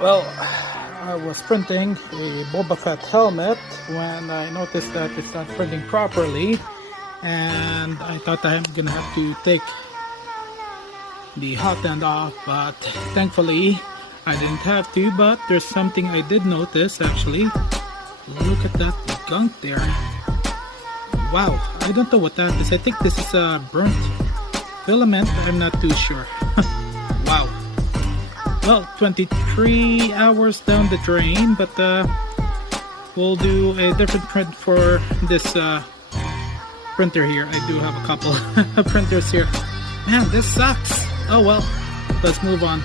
Well, I was printing a Boba Fett helmet when I noticed that it's not printing properly, and I thought I'm gonna have to take the hot end off, but thankfully I didn't have to. But there's something I did notice actually. Look at that gunk there. Wow, I don't know what that is. I think this is a burnt filament. I'm not too sure. Wow. Well, 23 hours down the drain, but we'll do a different print for this printer here. I do have a couple of printers here. Man, this sucks. Oh well, let's move on.